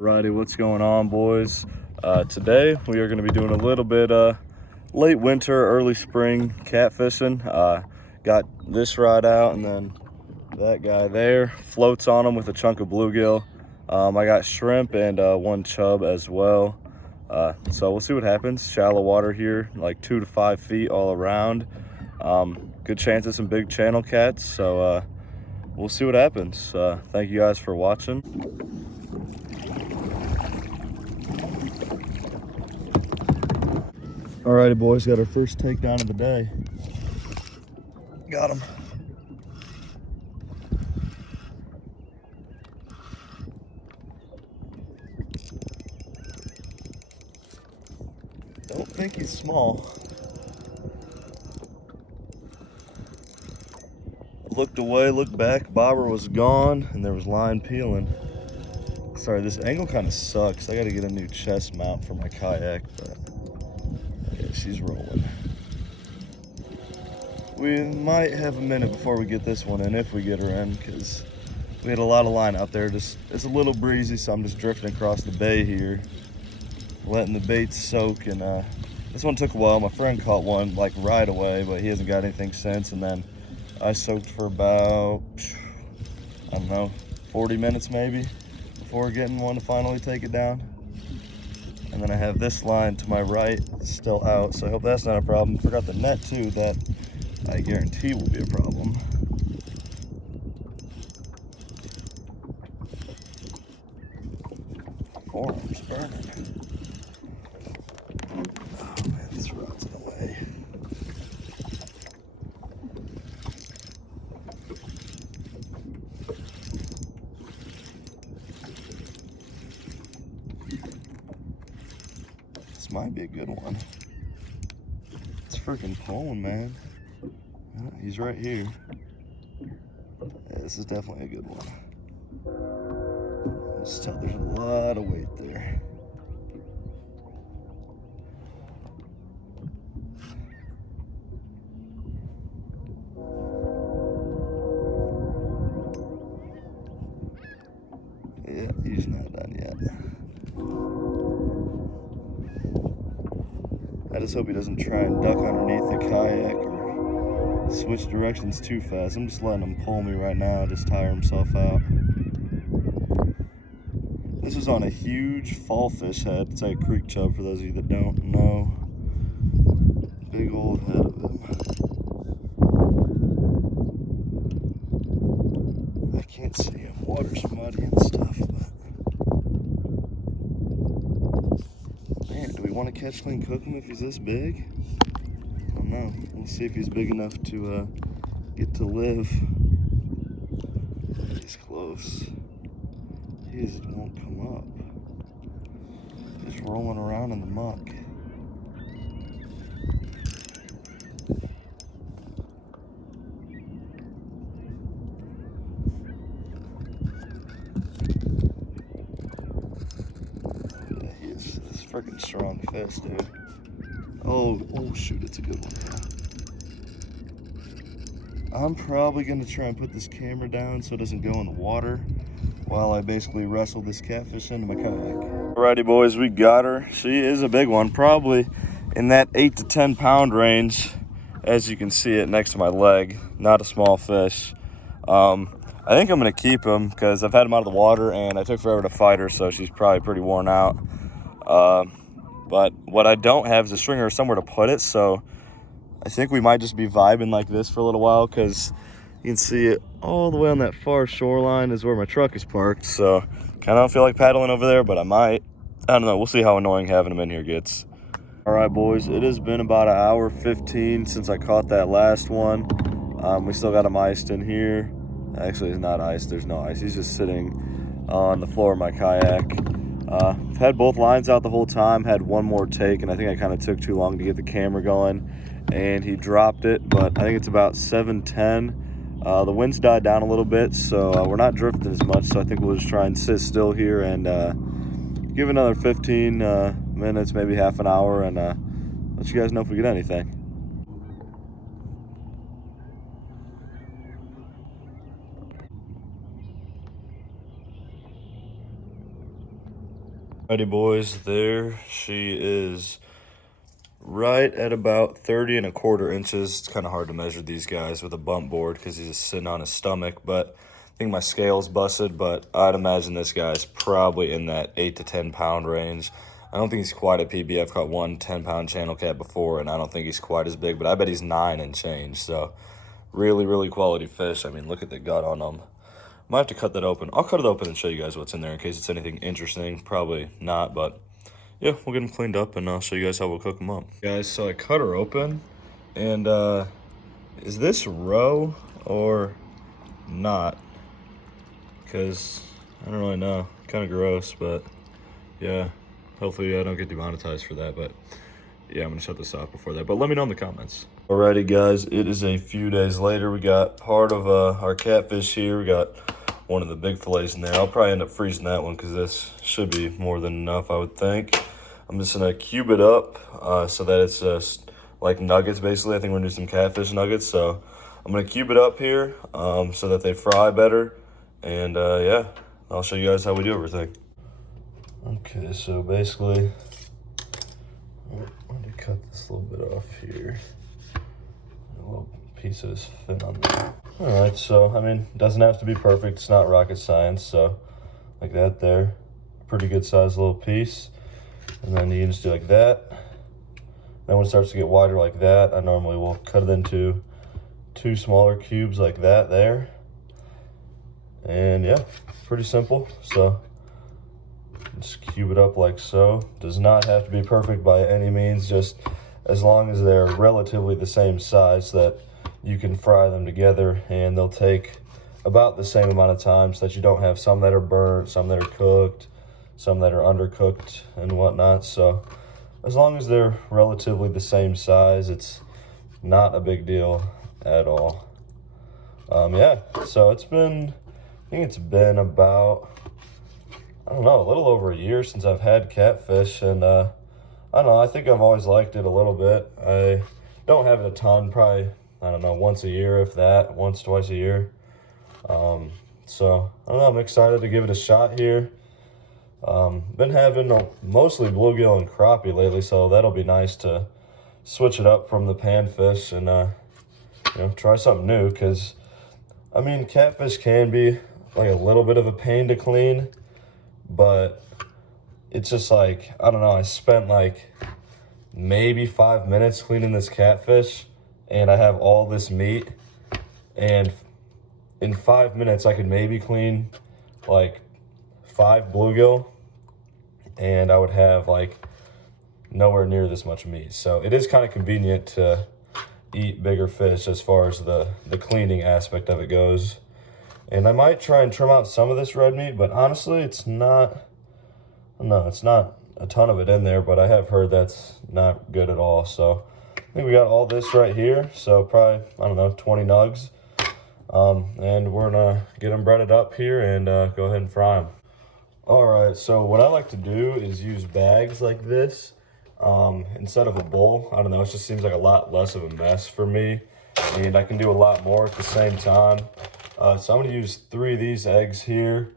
Alrighty, what's going on, boys? Today we are going to be doing a little bit late winter, early spring catfishing. Got this rod out, and then that guy there floats on them with a chunk of bluegill. I got shrimp and one chub as well. So we'll see what happens. Shallow water here, like 2 to 5 feet all around. Good chance of some big channel cats. So we'll see what happens. Thank you guys for watching. Alrighty, boys, got our first takedown of the day. Got him. Don't think he's small. I looked away, looked back, bobber was gone, and there was line peeling. Sorry, this angle kind of sucks. I gotta get a new chest mount for my kayak, but yeah, she's rolling. We might have a minute before we get this one in, if we get her in, because we had a lot of line out there. It's a little breezy, so I'm just drifting across the bay here, letting the baits soak. And this one took a while. My friend caught one like right away, but he hasn't got anything since. And then I soaked for about, I don't know, 40 minutes maybe before getting one to finally take it down. And then I have this line to my right still out, so I hope that's not a problem. Forgot the net too, that I guarantee will be a problem. Forearm's burning. Oh man, this rod's in the way. This might be a good one. It's freaking pulling, man. He's right here. Yeah, this is definitely a good one. Just tell there's a lot of weight there. Yeah, he's not done yet. I just hope he doesn't try and duck underneath the kayak or switch directions too fast. I'm just letting him pull me right now, just tire himself out. This is on a huge fall fish head. It's like a creek chub for those of you that don't know. Big old head of him. I can't see him. Water's muddy and stuff, but man, do we want to catch, clean, cook him if he's this big? I don't know. We'll see if he's big enough to get to live. He's close. He just won't come up. Just rolling around in the muck. Yeah, he is. This freaking strong fish, dude. Oh shoot, it's a good one. I'm probably gonna try and put this camera down so it doesn't go in the water while I basically wrestle this catfish into my kayak. Alrighty, boys, we got her. She is a big one, probably in that 8 to 10 pound range. As you can see it next to my leg, not a small fish. I think I'm gonna keep him because I've had him out of the water and I took forever to fight her, so she's probably pretty worn out. But what I don't have is a stringer or somewhere to put it, so I think we might just be vibing like this for a little while, because you can see it all the way on that far shoreline is where my truck is parked. So kind of don't feel like paddling over there, but I might. I don't know. We'll see how annoying having him in here gets. All right, boys, it has been about an hour 15 since I caught that last one. We still got him iced in here. Actually, he's not iced. There's no ice. He's just sitting on the floor of my kayak. I've had both lines out the whole time, had one more take, and I think I kind of took too long to get the camera going, and he dropped it, but I think it's about 7:10. The wind's died down a little bit, so we're not drifting as much, so I think we'll just try and sit still here and give another 15 minutes, maybe half an hour, and let you guys know if we get anything. Alrighty, boys, there she is, right at about 30 1/4 inches. It's kind of hard to measure these guys with a bump board because he's just sitting on his stomach, but I think my scale's busted, but I'd imagine this guy's probably in that 8 to 10 pound range. I don't think he's quite a PB. I've caught one 10-pound channel cat before, and I don't think he's quite as big, but I bet he's 9 and change. So really, really quality fish. I mean, look at the gut on them. Might have to cut that open. I'll cut it open and show you guys what's in there in case it's anything interesting. Probably not, but yeah, we'll get them cleaned up and I'll show you guys how we'll cook them up. Guys, so I cut her open, and is this roe or not? Because I don't really know. Kind of gross, but yeah, hopefully I don't get demonetized for that, but yeah, I'm gonna shut this off before that, but let me know in the comments. Alrighty, guys, it is a few days later. We got part of our catfish here. We got one of the big fillets in there. I'll probably end up freezing that one because this should be more than enough, I would think. I'm just gonna cube it up so that it's just like nuggets, basically. I think we're gonna do some catfish nuggets, so I'm gonna cube it up here so that they fry better. And yeah, I'll show you guys how we do everything. Okay, so basically, let me cut this little bit off here. A little piece of this fin on there. All right, so I mean, it doesn't have to be perfect. It's not rocket science. So like that there, pretty good sized little piece. And then you can just do like that. Then when it starts to get wider like that, I normally will cut it into 2 smaller cubes like that there. And yeah, pretty simple. So just cube it up like so. Does not have to be perfect by any means, just as long as they're relatively the same size that you can fry them together, and they'll take about the same amount of time so that you don't have some that are burnt, some that are cooked, some that are undercooked and whatnot. So as long as they're relatively the same size, it's not a big deal at all. Yeah, so I think it's been about, I don't know, a little over a year since I've had catfish, and I don't know, I think I've always liked it a little bit. I don't have it a ton, probably, I don't know, once a year, if that, once, twice a year. So, I don't know, I'm excited to give it a shot here. Been having mostly bluegill and crappie lately, so that'll be nice to switch it up from the panfish and, you know, try something new, because, I mean, catfish can be like a little bit of a pain to clean, but it's just like, I don't know, I spent like maybe 5 minutes cleaning this catfish, and I have all this meat, and in 5 minutes I could maybe clean like 5 bluegill, and I would have like nowhere near this much meat. So it is kind of convenient to eat bigger fish as far as the cleaning aspect of it goes. And I might try and trim out some of this red meat, but honestly, it's not a ton of it in there, but I have heard that's not good at all. So I think we got all this right here. So probably, I don't know, 20 nugs. And we're gonna get them breaded up here and go ahead and fry them. All right, so what I like to do is use bags like this instead of a bowl. I don't know, it just seems like a lot less of a mess for me, and I can do a lot more at the same time. So I'm gonna use 3 of these eggs here.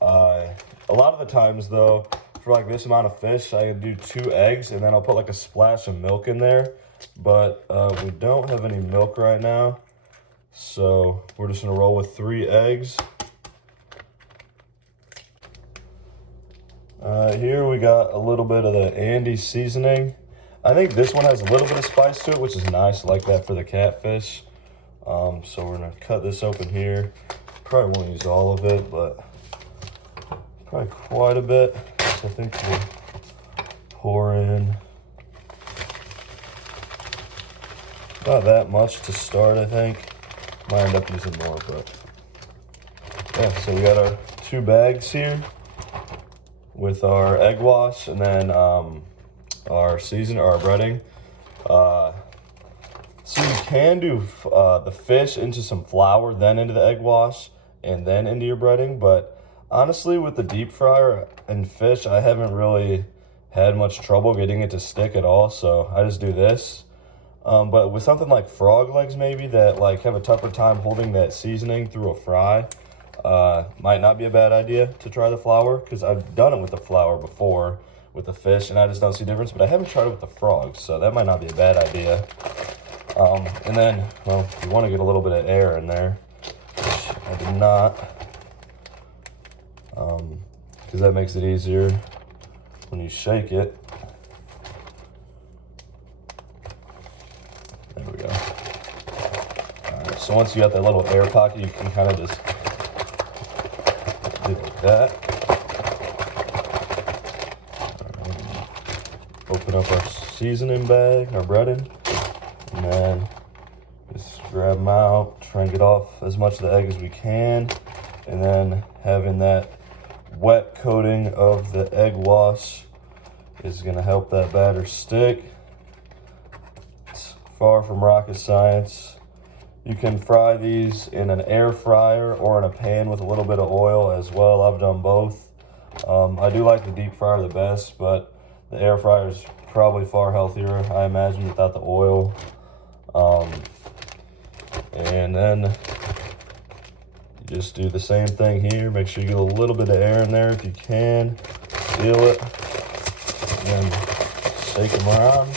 A lot of the times though, for like this amount of fish, I can do 2 eggs and then I'll put like a splash of milk in there. But we don't have any milk right now, so we're just gonna roll with 3 eggs. Here we got a little bit of the Andy seasoning. I think this one has a little bit of spice to it, which is nice. I like that for the catfish. So we're gonna cut this open here. Probably won't use all of it, but probably quite a bit. So I think we'll pour in about that much to start, I think. Might end up using more, but yeah, so we got our 2 bags here with our egg wash, and then our season, or our breading. So you can do the fish into some flour, then into the egg wash, and then into your breading. But honestly, with the deep fryer and fish, I haven't really had much trouble getting it to stick at all. So I just do this. But with something like frog legs maybe that like have a tougher time holding that seasoning through a fry, might not be a bad idea to try the flour, because I've done it with the flour before with the fish and I just don't see difference, but I haven't tried it with the frogs, so that might not be a bad idea. And then, well, you want to get a little bit of air in there, which I did not, because that makes it easier when you shake it. There we go. All right, so once you got that little air pocket, you can kind of just do like that. Right. Open up our seasoning bag, our breading, and then just grab them out, try and get off as much of the egg as we can, and then having that wet coating of the egg wash is going to help that batter stick. It's far from rocket science. You can fry these in an air fryer or in a pan with a little bit of oil as well. I've done both. I do like the deep fryer the best, but the air fryer is probably far healthier, I imagine, without the oil. And then you just do the same thing here. Make sure you get a little bit of air in there if you can. Seal it. And then shake them around.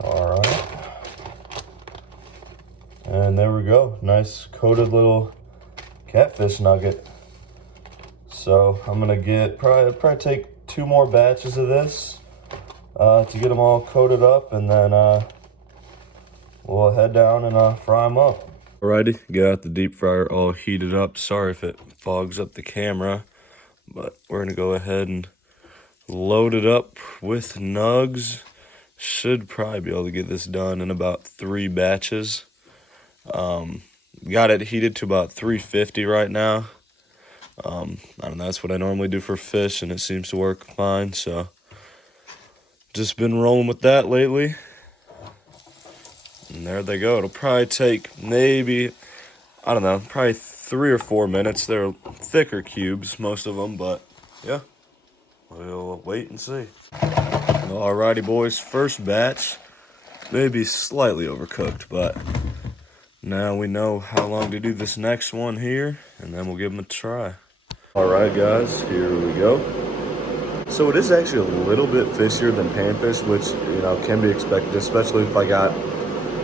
All right. And there we go. Nice coated little catfish nugget. So I'm gonna get probably take 2 more batches of this to get them all coated up, and then we'll head down and fry them up. Alrighty, got the deep fryer all heated up. Sorry if it fogs up the camera, but we're gonna go ahead and load it up with nugs. Should probably be able to get this done in about 3 batches. Got it heated to about 350 right now. I don't know, that's what I normally do for fish, and it seems to work fine, so just been rolling with that lately. And there they go. It'll probably take maybe, I don't know, probably 3 or 4 minutes. They're thicker cubes, most of them, but yeah, we'll wait and see. Alrighty, boys, first batch, maybe slightly overcooked, but now we know how long to do this next one here, and then we'll give them a try. Alright, guys, here we go. So it is actually a little bit fishier than panfish, which, you know, can be expected, especially if I got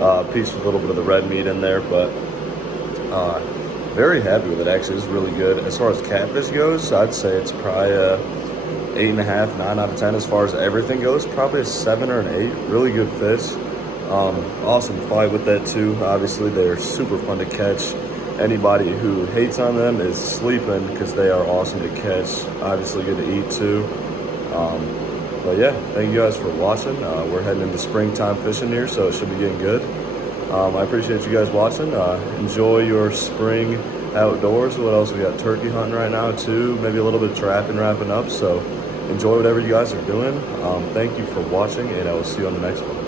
a piece with a little bit of the red meat in there, but very happy with it. Actually, it's really good. As far as catfish goes, I'd say it's probably a 8.5, 9 out of 10. As far as everything goes, probably a 7 or an 8. Really good fish. Awesome fight with that too. Obviously, they're super fun to catch. Anybody who hates on them is sleeping, because they are awesome to catch. Obviously good to eat too. But yeah, thank you guys for watching. We're heading into springtime fishing here, so it should be getting good. I appreciate you guys watching. Enjoy your spring outdoors. What else? We got turkey hunting right now too. Maybe a little bit of trapping wrapping up. So enjoy whatever you guys are doing. Thank you for watching, and I will see you on the next one.